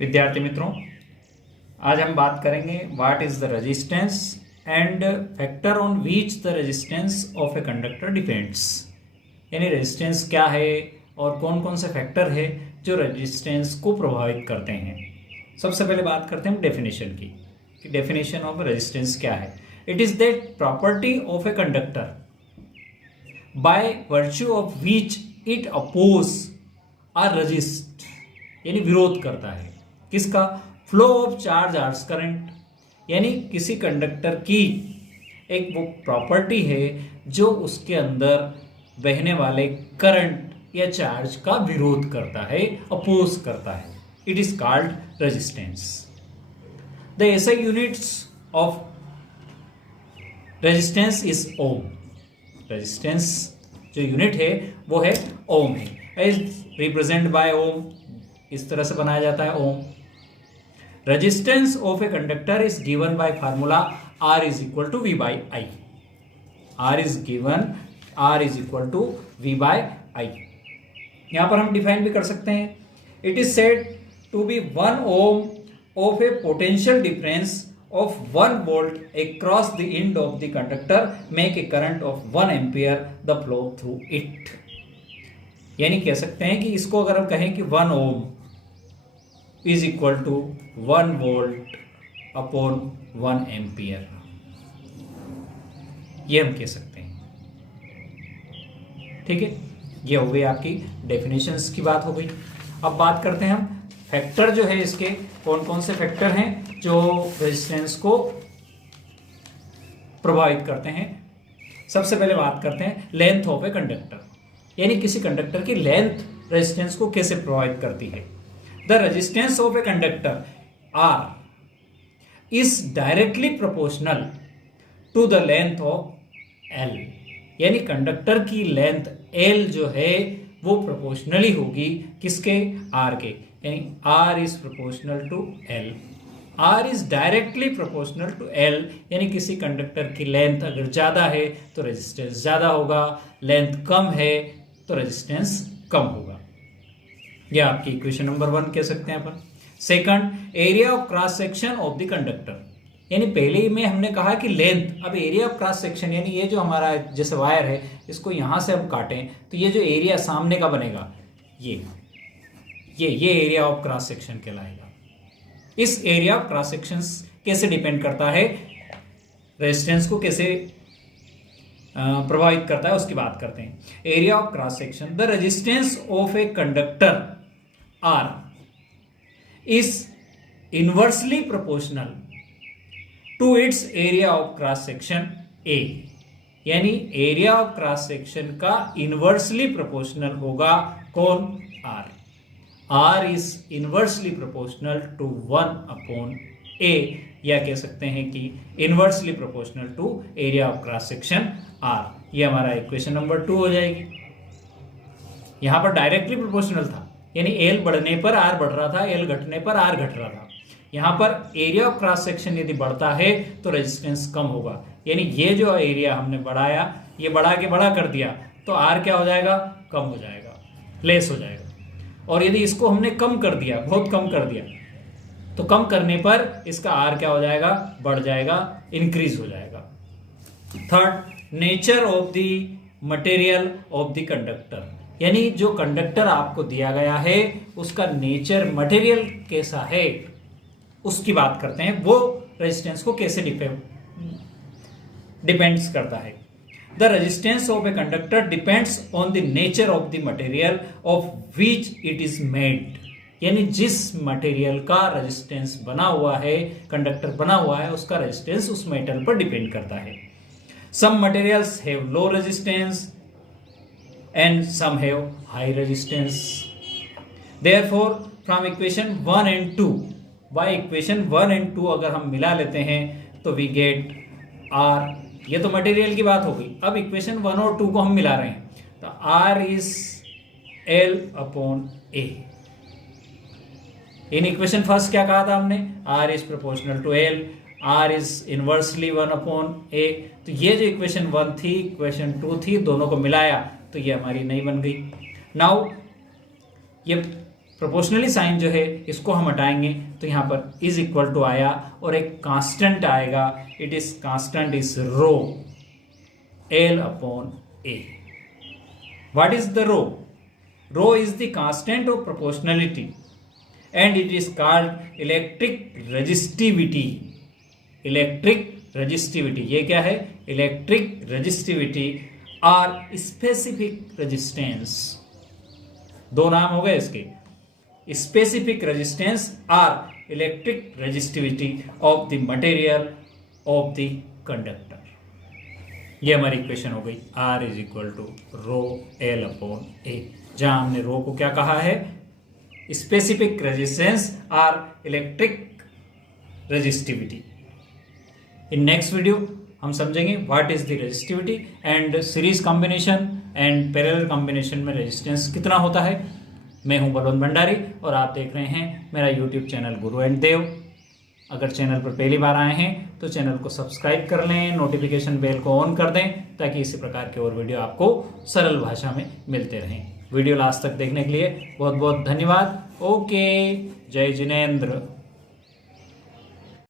विद्यार्थी मित्रों, आज हम बात करेंगे what is the resistance and factor on which the resistance of a conductor depends. यानी रेजिस्टेंस क्या है और कौन कौन से फैक्टर है जो रेजिस्टेंस को प्रभावित करते हैं। सबसे पहले बात करते हैं डेफिनेशन की कि डेफिनेशन ऑफ रेजिस्टेंस क्या है। It is that property of a conductor by virtue of which it oppose or resist, यानी विरोध करता है किसका, flow of charge or current. यानी किसी कंडक्टर की एक वो प्रॉपर्टी है जो उसके अंदर बहने वाले करंट या चार्ज का विरोध करता है, अपोज करता है। It is called resistance. The SI units of resistance is ohm. Resistance जो यूनिट है वो है ओम है, इज रिप्रेजेंट बाय ओम। इस तरह से बनाया जाता है ohm. Resistance of a conductor is given by formula R is equal to V by I। R is given, R is equal to V by I। यहां पर हम डिफाइन भी कर सकते हैं। It is said to be 1 ohm of a potential difference of 1 volt across the end of the conductor make a current of 1 ampere the flow through it। यानी कह सकते हैं कि इसको अगर हम कहें कि 1 ohm is equal to 1 volt upon 1 ampere, ये हम कह सकते हैं। ठीक है, ये हो गई आपकी डेफिनेशंस की बात हो गई। अब बात करते हैं हम फैक्टर जो है इसके, कौन कौन से फैक्टर हैं जो रेजिस्टेंस को प्रभावित करते हैं। सबसे पहले बात करते हैं लेंथ ऑफ ए कंडक्टर, यानी किसी कंडक्टर की लेंथ रेजिस्टेंस को कैसे प्रभावित करती है। The resistance of a conductor R is directly proportional to the length of L. यानी कंडक्टर की लेंथ एल जो है वो प्रोपोर्शनली होगी किसके, आर के। यानी R is proportional to L। R is directly proportional to L। यानी किसी कंडक्टर की लेंथ अगर ज्यादा है तो रेजिस्टेंस ज्यादा होगा, लेंथ कम है तो रेजिस्टेंस कम होगा। यह आपकी इक्वेशन नंबर 1 कह सकते हैं अपन। Second, area of cross section of the conductor. यानी पहले ही में हमने कहा कि लेंथ, अब एरिया ऑफ क्रॉस सेक्शन यानी ये जो हमारा जैसे वायर है इसको यहां से हम काटें तो ये जो एरिया सामने का बनेगा ये एरिया ऑफ क्रॉस सेक्शन कहलाएगा। इस एरिया ऑफ क्रॉस सेक्शन कैसे डिपेंड करता है, रेजिस्टेंस को कैसे प्रभावित करता है उसकी बात करते हैं। Area of cross section, the resistance of a conductor R is inversely proportional to its area of cross section A. यानी एरिया ऑफ क्रॉस सेक्शन का इनवर्सली प्रोपोर्शनल होगा कौन, R. R is inversely proportional to 1 upon A, या कह सकते हैं कि inversely proportional to area of cross section R। ये हमारा इक्वेशन नंबर 2 हो जाएगी। यहां पर डायरेक्टली प्रोपोर्शनल था, यानी L बढ़ने पर R बढ़ रहा था, L घटने पर R घट रहा था। यहां पर एरिया ऑफ क्रॉस सेक्शन यदि बढ़ता है तो रेजिस्टेंस कम होगा। यानी ये जो एरिया हमने बढ़ाया, ये बढ़ा के बड़ा कर दिया तो R क्या हो जाएगा, कम हो जाएगा, लेस हो जाएगा। और यदि इसको हमने कम कर दिया, बहुत कम कर दिया, तो कम करने पर इसका R क्या हो जाएगा, बढ़ जाएगा, इंक्रीज हो जाएगा। Third, nature of the material of the conductor. यानी जो कंडक्टर आपको दिया गया है उसका नेचर, मटेरियल कैसा है उसकी बात करते हैं। वो रेजिस्टेंस को कैसे डिपेंड्स करता है। The resistance of a conductor depends on the nature of the material of which it is made। यानी जिस मटेरियल का रेजिस्टेंस बना हुआ है, कंडक्टर बना हुआ है, उसका रेजिस्टेंस उस मेटल पर डिपेंड करता है। Some materials have low resistance and some have high resistance। Therefore, from equation 1 and 2, by equation 1 and 2 अगर हम मिला लेते हैं तो we get R। ये तो मटेरियल की बात हो गई। अब इक्वेशन 1 और 2 को हम मिला रहे हैं तो R is L upon A। In equation first क्या कहा था हमने, R is proportional to L, R is inversely 1 upon A। तो ये जो इक्वेशन 1 थी, इक्वेशन 2 थी, दोनों को मिलाया तो ये हमारी नई बन गई। नाउ ये प्रोपोर्शनली साइन जो है इसको हम हटाएंगे तो यहाँ पर इज इक्वल टू आया और एक कांस्टेंट आएगा. It is constant is rho L upon A. What is the rho? Rho is the constant of proportionality and it is called electric resistivity. Electric resistivity. ये क्या है? Electric resistivity और specific resistance. दो नाम हो गए इसके. Specific resistance or electric resistivity of the material of the conductor. ये हमारी इक्वेशन हो गई. R is equal to rho L upon A, जहां हमने रो को क्या कहा है? स्पेसिफिक रेजिस्टेंस और electric resistivity. In next video हम समझेंगे what is the resistivity and series combination and parallel combination में रेजिस्टेंस कितना होता है. मैं हूं बलवंत भंडारी और आप देख रहे हैं मेरा यूट्यूब चैनल गुरु एंड देव. अगर चैनल पर पहली बार आए हैं तो चैनल को सब्सक्राइब कर लें, नोटिफिकेशन बेल को ऑन कर दें ताकि इसी प्रकार के और वीडियो आपको सरल भाषा में मिलते रहें. वीडियो लास्ट तक देखने के लिए बहुत बहुत धन्यवाद. ओके, जय जिनेंद्र.